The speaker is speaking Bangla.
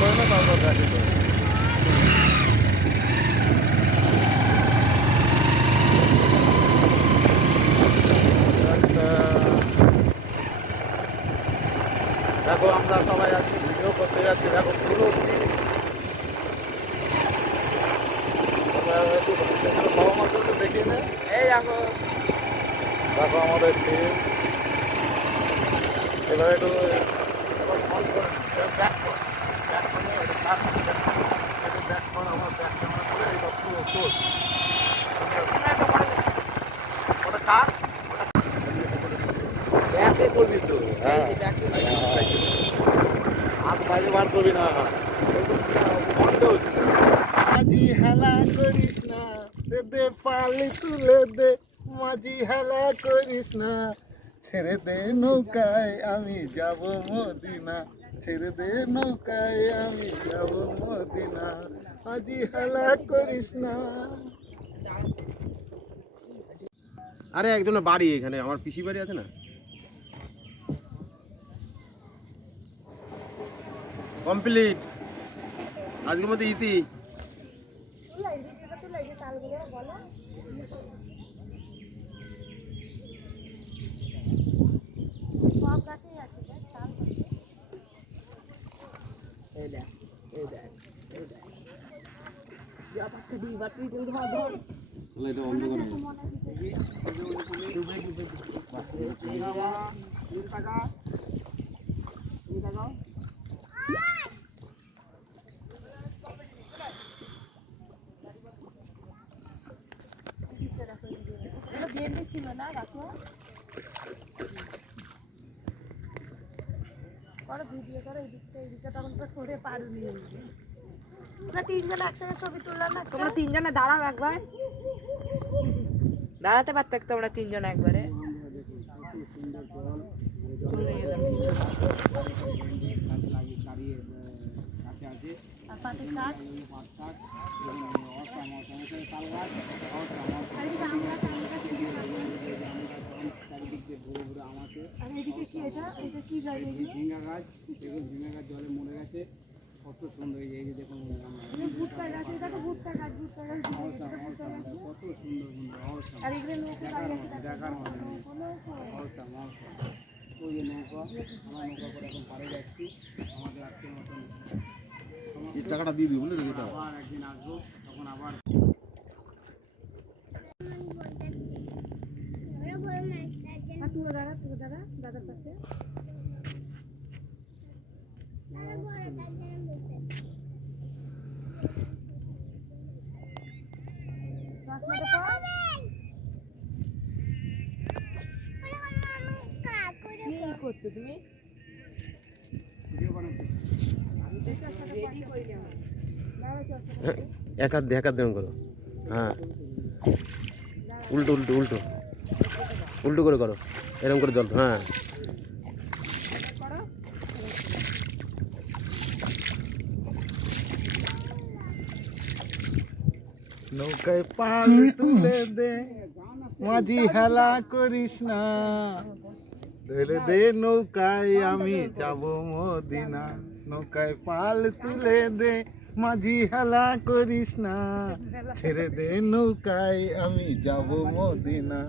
করে না তারপর গাড়ি করে। দেখো আমরা সবাই আজকে ভিডিও করতে যাচ্ছি। দেখো পুরো বাবা মাকে তো দেখি না। এই দেখো দেখো আমাদের টিম। এবার একটু ফোন করে ব্যাক কর ব্যাক করে ব্যাক কর আমার ব্যাক ক্যামেরা করে এবার পুরো তোর ওটা কার ব্যাকে করবি তো। হ্যাঁ হাত বাইরে বার করবি না। মাঝি হেলা করিস না, দে দে পালি তুলে দে। মাঝি হেলা করিস না, ছেড়ে দে নৌকায় আমি যাব মদিনা। ছেড়ে দে নৌকায় আমি যাব মদিনা। মাঝি হেলা করিস না। আরে একজনের বাড়ি এখানে, আমার পিসি বাড়ি আছে না। কমপ্লিট আজকের মধ্যে ইতি। এটা অন্ধ করে ছিল না গাছে করো ভিডিও করো এদিকটা তখন তো সরে পারুনি। তোমরা তিনজন একসঙ্গে ছবি তুললাম না। তোমরা তিনজনে দাঁড়াও একবার, দাঁড়াতে পারতে তোমরা তিনজন একবারে। আর পাতে শাক আর এদিকে কি এটা এটা কি গাছ? ঝিঙ্গা গাছ, দেখুন ঝিঙ্গা গাছ জলে মরে গেছে, কত সুন্দর হয়ে যায়। দেখুন ভুট্টা গাছ, এটা তো ভুট্টা গাছ কত সুন্দর আর এগুলো নৌকো দেখার মতো ওই যে নৌকা, আমার নৌকা করে এখন পাড়ে যাচ্ছি। আমাদের আজকের মতন টাকাটা দিয়ে দিই বলে রেখে আবার একদিন আসবো, তখন আবার তুলে দাঁড়া দাদার পাশে। কি করছো তুমি? ভিডিও বানাচ্ছি। এক হাত দেন করো। হ্যাঁ উল্টো উল্টো উল্টো উল্টো করে করো, এরকম করে জল। হ্যাঁ নৌকায় পাল তুলে দে, মাঝি হেলা করিস না। ধরে দে নৌকায় আমি যাব মদিনা। নৌকায় পাল তুলে দে, মাঝি হেলা করিস না। ছেড়ে দে নৌকায় আমি যাব মদিনা।